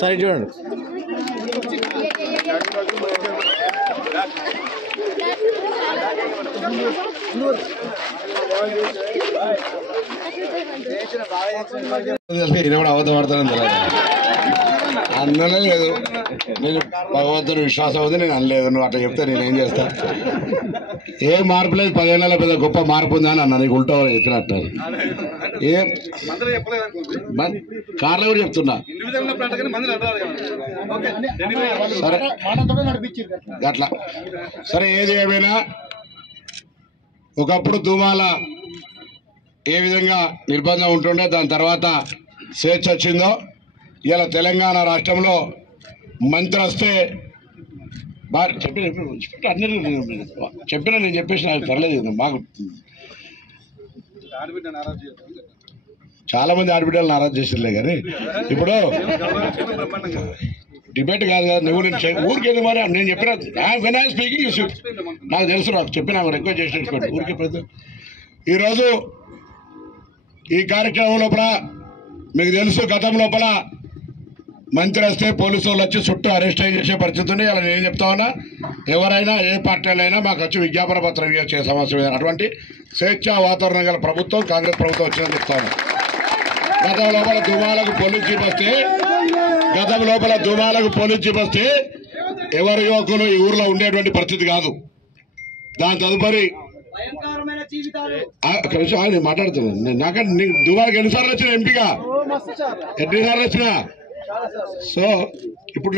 సరే చూడండి అబద్ధం పడతానని తెలియదు అన్ననే లేదు. నేను భగవంతుని విశ్వాసం అవుతుంది, నేను అనలేదు. నువ్వు అట్లా చెప్తే నేనేం చేస్తా? ఏ మార్పు లేదు, 10 ఏళ్ళలో పెద్ద గొప్ప మార్పు ఉందని అన్న. నీకు ఉల్టా ఎత్తినట్టు ఏ కార్లో కూడా చెప్తున్నా. సరే అట్లా సరే, ఏది ఏమైనా ఒకప్పుడు దుమాల ఏ విధంగా నిర్బంధం ఉంటుండే, దాని తర్వాత స్వేచ్ఛ వచ్చిందో, ఇలా తెలంగాణ రాష్ట్రంలో మంత్రి వస్తే చెప్పిన నేను చెప్పేసి నాకు పర్లేదు. మాకు చాలా మంది ఆడబిడ్డలు నారాజు చేసిర్లే, కానీ ఇప్పుడు డిబేట్ కాదు కదా. నువ్వు నేను ఊరికేది మరి నేను చెప్పిన స్పీకింగ్ నాకు తెలుసు, నాకు చెప్పిన రిక్వెస్ట్ చేసేసుకోండి ఊరికి. ప్రతి ఈరోజు ఈ కార్యక్రమం లోపల మీకు తెలుసు, గతం లోపల మంత్రి వస్తే పోలీసు వాళ్ళు వచ్చి చుట్టూ అరెస్ట్ చేసే పరిస్థితి ఉంది. అలా నేను చెప్తా ఉన్నా, ఎవరైనా ఏ పార్టీలైనా మాకు వచ్చి విజ్ఞాపన పత్రం ఇచ్చే సమస్య మీద అటువంటి స్వేచ్ఛా వాతావరణం గల ప్రభుత్వం కాంగ్రెస్ ప్రభుత్వం వచ్చిందని చెప్తా ఉన్నా. గతం లోపల దుమాలకు పోలీస్ జీప్ వస్తే ఎవరి యువకులు ఈ ఊర్లో ఉండేటువంటి పరిస్థితి కాదు. దాని తదుపరి నేను మాట్లాడుతున్నాను. నాకంటే నీకు దుబాయ్కి ఎన్నిసార్లు వచ్చినా ఎంపీగా, ఎన్నిసార్లు వచ్చినా. సో ఇప్పుడు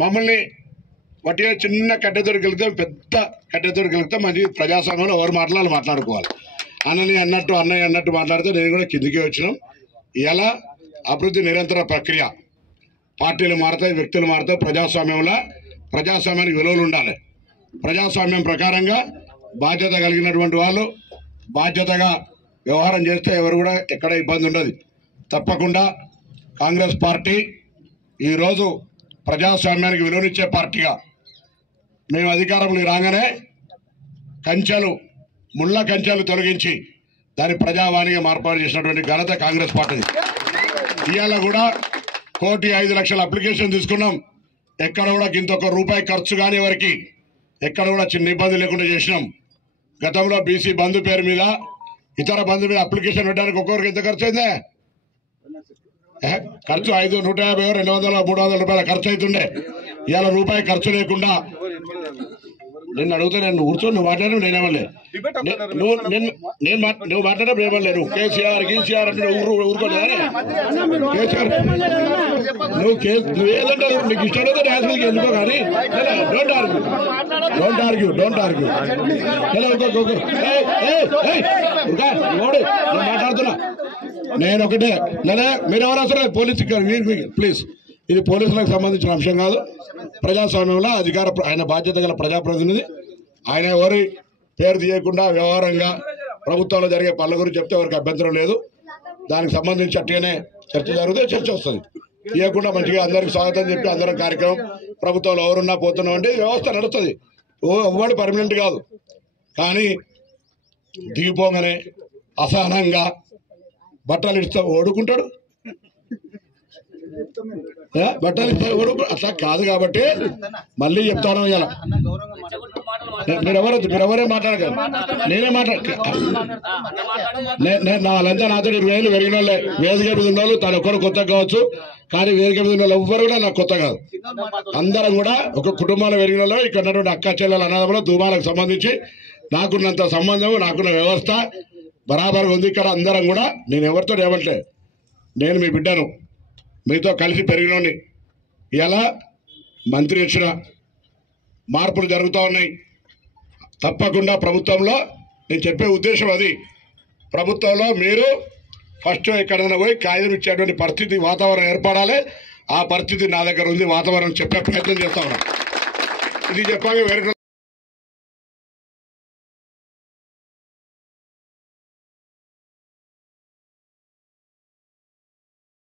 మమ్మల్ని వాటి చిన్న కట్టెతోడు గెలిగితే, పెద్ద కట్టెతోడు గెలిగితే మంచి ప్రజాస్వామ్యంలో ఎవరు మాట్లాడుకోవాలి. అన్నయ్య అన్నట్టు మాట్లాడితే నేను కూడా కిందికి వచ్చినాం. ఇలా అభివృద్ధి నిరంతర ప్రక్రియ, పార్టీలు మారుతాయి, వ్యక్తులు మారుతాయి. ప్రజాస్వామ్యానికి విలువలు ఉండాలి. ప్రజాస్వామ్యం ప్రకారంగా బాధ్యత కలిగినటువంటి వాళ్ళు బాధ్యతగా వ్యవహారం చేస్తే ఎవరు కూడా ఎక్కడ ఇబ్బంది ఉండదు. తప్పకుండా కాంగ్రెస్ పార్టీ ఈరోజు ప్రజాస్వామ్యానికి విలువనిచ్చే పార్టీగా మేము అధికారంలోకి రాగానే ముళ్ళ కంచెలు తొలగించి దాన్ని ప్రజావాణిగా మార్పాటు చేసినటువంటి ఘనత కాంగ్రెస్ పార్టీది. ఇవాళ కూడా 1,05,00,000 అప్లికేషన్ తీసుకున్నాం. ఎక్కడ కూడా ఇంకొక రూపాయి ఖర్చు కానీ ఎవరికి ఎక్కడ కూడా చిన్న ఇబ్బంది లేకుండా చేసినాం. గతంలో బీసీ బంధు పేరు మీద, ఇతర బంధు మీద అప్లికేషన్ పెట్టడానికి ఒక్కొక్కరికి ఎంత ఖర్చు అయిందే? ఖర్చు 150, 200, 300 రూపాయల ఖర్చు అవుతుండే. ఇవాళ రూపాయి ఖర్చు లేకుండా నిన్ను అడిగితే నేను కూర్చొని నువ్వు మాట్లాడు, నేనేమలే. నువ్వు మాట్లాడడం ఏమలే. నువ్వు కేసీఆర్ అంటే ఊరుకోలేదా? కేసీఆర్ నువ్వు ఏదంటే నీకు ఇష్టం డాన్స్ మీకు ఎందుకో, కానీ డోంట్ ఆర్గ్యూ. మాట్లాడుతున్నా నేను ఒకటే. లేదా మీరు ఎవరు అసలు పోలీసు ప్లీజ్, ఇది పోలీసులకు సంబంధించిన అంశం కాదు. ప్రజాస్వామ్యంలో ఆయన బాధ్యత గల ప్రజాప్రతినిధి. ఆయన ఎవరి పేరు తీయకుండా వ్యవహారంగా ప్రభుత్వంలో జరిగే పనుల గురించి చెప్తే ఎవరికి అభ్యంతరం లేదు. దానికి సంబంధించి అట్టిగానే చర్చ జరిగితే చర్చ వస్తుంది. తీయకుండా మంచిగా అందరికి స్వాగతం చెప్పి అందరం కార్యక్రమం, ప్రభుత్వంలో ఎవరున్నా పోతున్నాం అంటే వ్యవస్థ నడుస్తుంది. ఎవ్వడు పర్మనెంట్ కాదు. కానీ దిగిపోగానే అసహనంగా బట్టలు ఇస్తా ఓడుకుంటాడు. బట్టలు ఇస్తారు అట్లా కాదు కాబట్టి మళ్ళీ చెప్తాను ఇలా మీరెవరే మాట్లాడగలరు నేనే నా లంచా నాతో 20,000 పెరిగిన వాళ్ళే వేదిక మీద ఉన్న వాళ్ళు తను ఒక్కరు కొత్త కావచ్చు కానీ వేదిక మీద ఉన్న వాళ్ళు ఎవ్వరు కూడా నాకు కొత్త కాదు అందరం కూడా ఒక కుటుంబాలు పెరిగిన వాళ్ళు ఇక్కడ ఉన్నటువంటి అక్క చెల్లెల అన్నదమ్ములు ధూమాలకు సంబంధించి నాకున్నంత సంబంధం నాకున్న వ్యవస్థ బరాబర్గా ఉంది ఇక్కడ అందరం కూడా నేను ఎవరితో ఏమంటే నేను మీ బిడ్డను మీతో కలిసి పెరిగినోని ఇలా మంత్రి వచ్చిన మార్పులు జరుగుతూ ఉన్నాయి తప్పకుండా ప్రభుత్వంలో నేను చెప్పే ఉద్దేశం అది ప్రభుత్వంలో మీరు ఫస్ట్ ఎక్కడైనా పోయి కాగితం ఇచ్చేటువంటి పరిస్థితి వాతావరణం ఏర్పడాలి ఆ పరిస్థితి నా దగ్గర ఉంది వాతావరణం చెప్పే ప్రయత్నం చేస్తా ఉన్నాను ఇది చెప్పాక వేరే